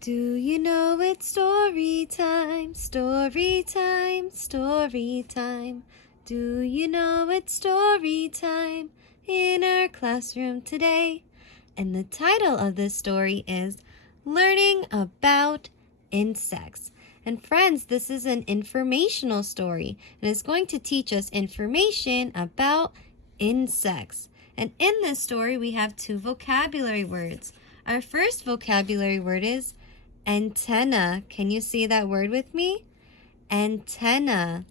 Do you know it's story time, story time, story time? Do you know it's story time in our classroom today? And the title of this story is Learning About Insects. And friends, this is an informational story and it's going to teach us information about insects. And in this story, we have two vocabulary words. Our first vocabulary word is antenna. Can you see that word with me? Antenna.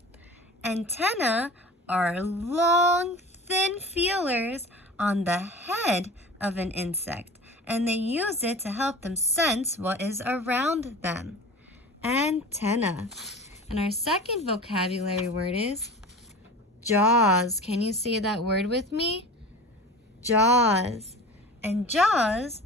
Antenna are long, thin feelers on the head of an insect, and they use it to help them sense what is around them. Antenna. And our second vocabulary word is jaws. Can you say that word with me? Jaws. And jaws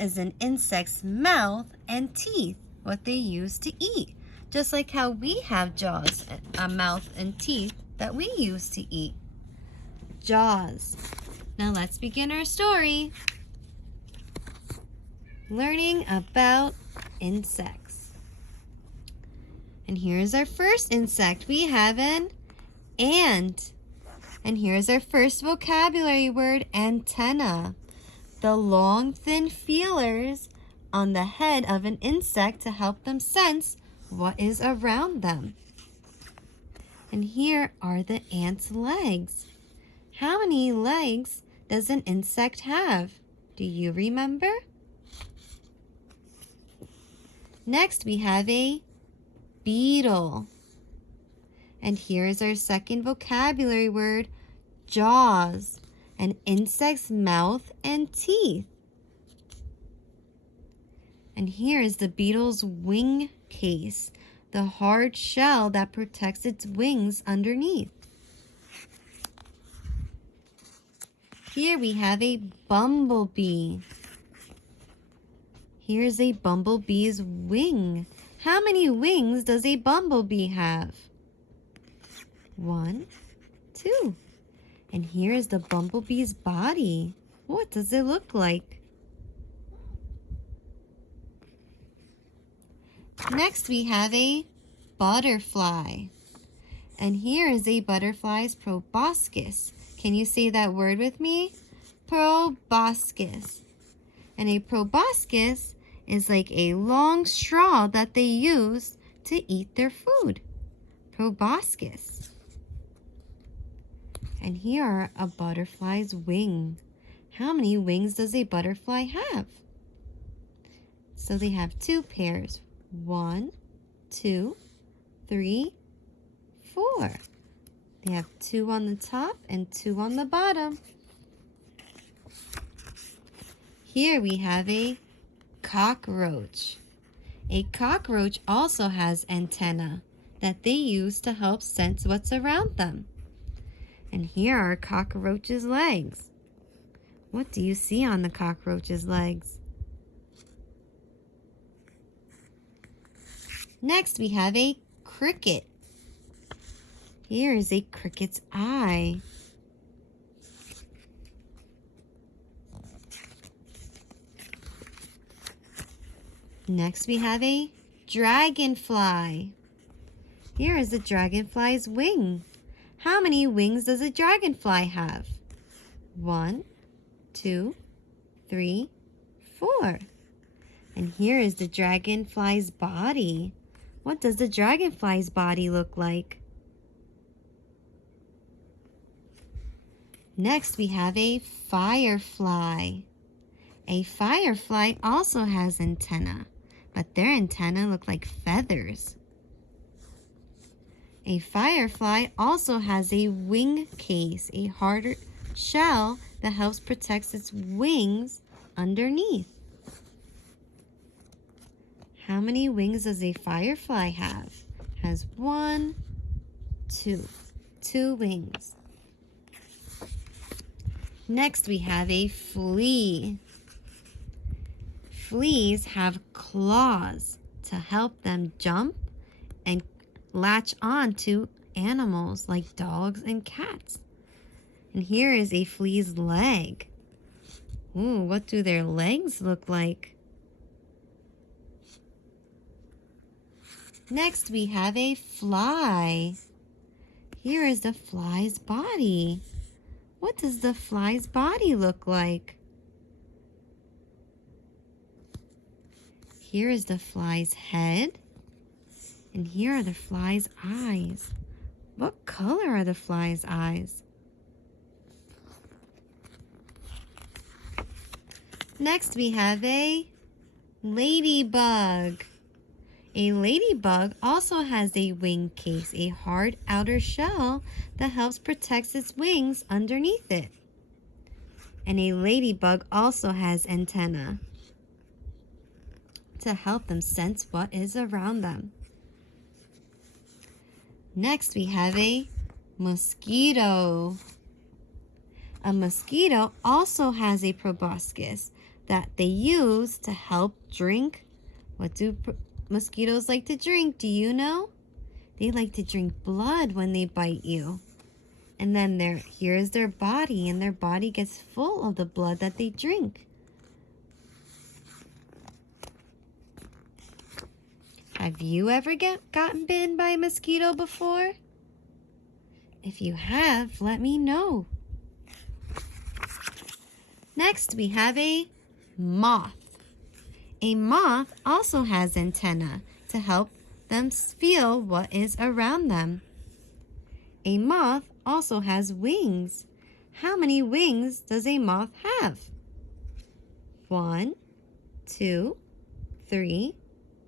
is an insect's mouth and teeth, what they use to eat. Just like how we have jaws, a mouth and teeth that we use to eat. Jaws. Now let's begin our story. Learning about insects. And here's our first insect. We have an ant. And here's our first vocabulary word, antenna. The long, thin feelers on the head of an insect to help them sense what is around them. And here are the ant's legs. How many legs does an insect have? Do you remember? Next, we have a beetle. And here is our second vocabulary word, jaws. An insect's mouth and teeth. And here is the beetle's wing case, the hard shell that protects its wings underneath. Here we have a bumblebee. Here's a bumblebee's wing. How many wings does a bumblebee have? 1, 2. And here is the bumblebee's body. What does it look like? Next, we have a butterfly. And here is a butterfly's proboscis. Can you say that word with me? Proboscis. And a proboscis is like a long straw that they use to eat their food. Proboscis. And here are a butterfly's wing. How many wings does a butterfly have? So they have 2 pairs. 1, 2, 3, 4. They have 2 on the top and 2 on the bottom. Here we have a cockroach. A cockroach also has antennae that they use to help sense what's around them. And here are a cockroach's legs. What do you see on the cockroach's legs? Next, we have a cricket. Here is a cricket's eye. Next, we have a dragonfly. Here is a dragonfly's wing. How many wings does a dragonfly have? 1, 2, 3, 4. And here is the dragonfly's body. What does the dragonfly's body look like? Next, we have a firefly. A firefly also has antennae, but their antennae look like feathers. A firefly also has a wing case, a harder shell that helps protect its wings underneath. How many wings does a firefly have? It has 1, 2. 2 wings. Next, we have a flea. Fleas have claws to help them jump and latch on to animals like dogs and cats. And here is a flea's leg. Ooh, what do their legs look like? Next, we have a fly. Here is the fly's body. What does the fly's body look like? Here is the fly's head. And here are the fly's eyes. What color are the fly's eyes? Next, we have a ladybug. A ladybug also has a wing case, a hard outer shell that helps protect its wings underneath it. And a ladybug also has antennae to help them sense what is around them. Next, we have a mosquito. A mosquito also has a proboscis that they use to help drink. What do mosquitoes like to drink? Do you know? They like to drink blood when they bite you. And then here's their body, and their body gets full of the blood that they drink. Have you ever gotten bitten by a mosquito before? If you have, let me know. Next, we have a moth. A moth also has antennae to help them feel what is around them. A moth also has wings. How many wings does a moth have? 1, 2, 3,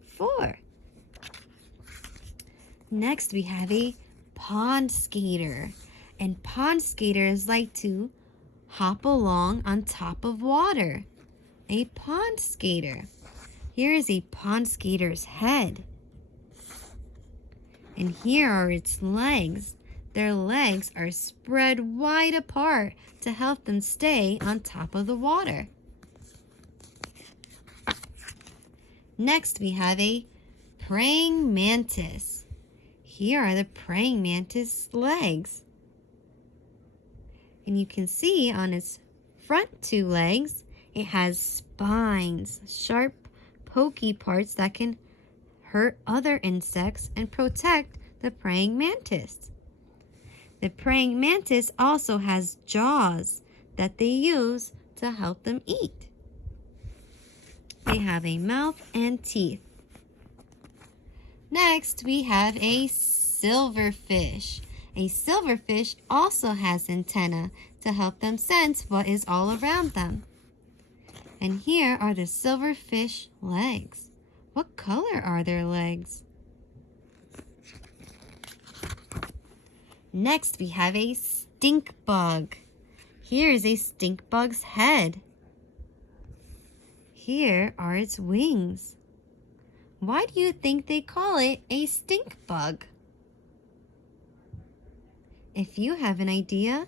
4. Next, we have a pond skater. And pond skaters like to hop along on top of water. A pond skater. Here is a pond skater's head. And here are its legs. Their legs are spread wide apart to help them stay on top of the water. Next, we have a praying mantis. Here are the praying mantis legs. And you can see on its front 2 legs, it has spines, sharp, pokey parts that can hurt other insects and protect the praying mantis. The praying mantis also has jaws that they use to help them eat. They have a mouth and teeth. Next, we have a silverfish. A silverfish also has antennae to help them sense what is all around them. And here are the silverfish legs. What color are their legs? Next, we have a stink bug. Here is a stink bug's head. Here are its wings. Why do you think they call it a stink bug? If you have an idea,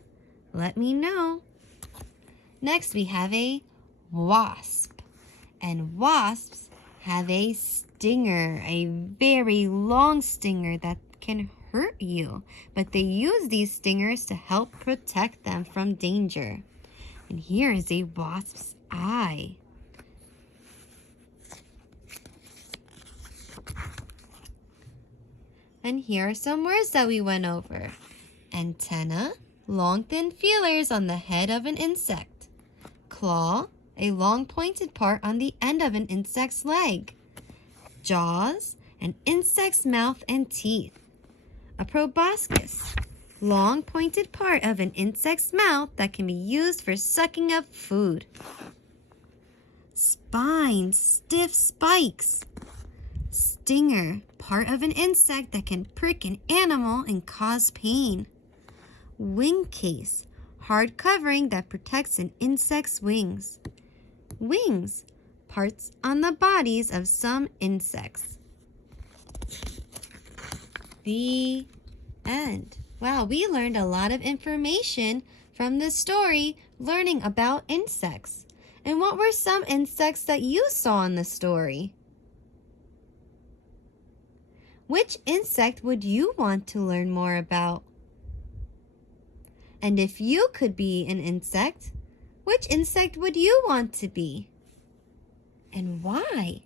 let me know. Next, we have a wasp. And wasps have a stinger, a very long stinger that can hurt you. But they use these stingers to help protect them from danger. And here is a wasp's eye. And here are some words that we went over. Antenna, long thin feelers on the head of an insect. Claw, a long pointed part on the end of an insect's leg. Jaws, an insect's mouth and teeth. A proboscis, long pointed part of an insect's mouth that can be used for sucking up food. Spines, stiff spikes. Stinger, part of an insect that can prick an animal and cause pain. Wing case, hard covering that protects an insect's wings. Wings, parts on the bodies of some insects. The end. Wow, we learned a lot of information from this story learning about insects. And what were some insects that you saw in the story? Which insect would you want to learn more about? And if you could be an insect, which insect would you want to be? And why?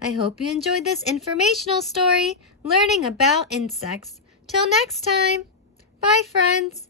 I hope you enjoyed this informational story learning about insects. Till next time. Bye, friends.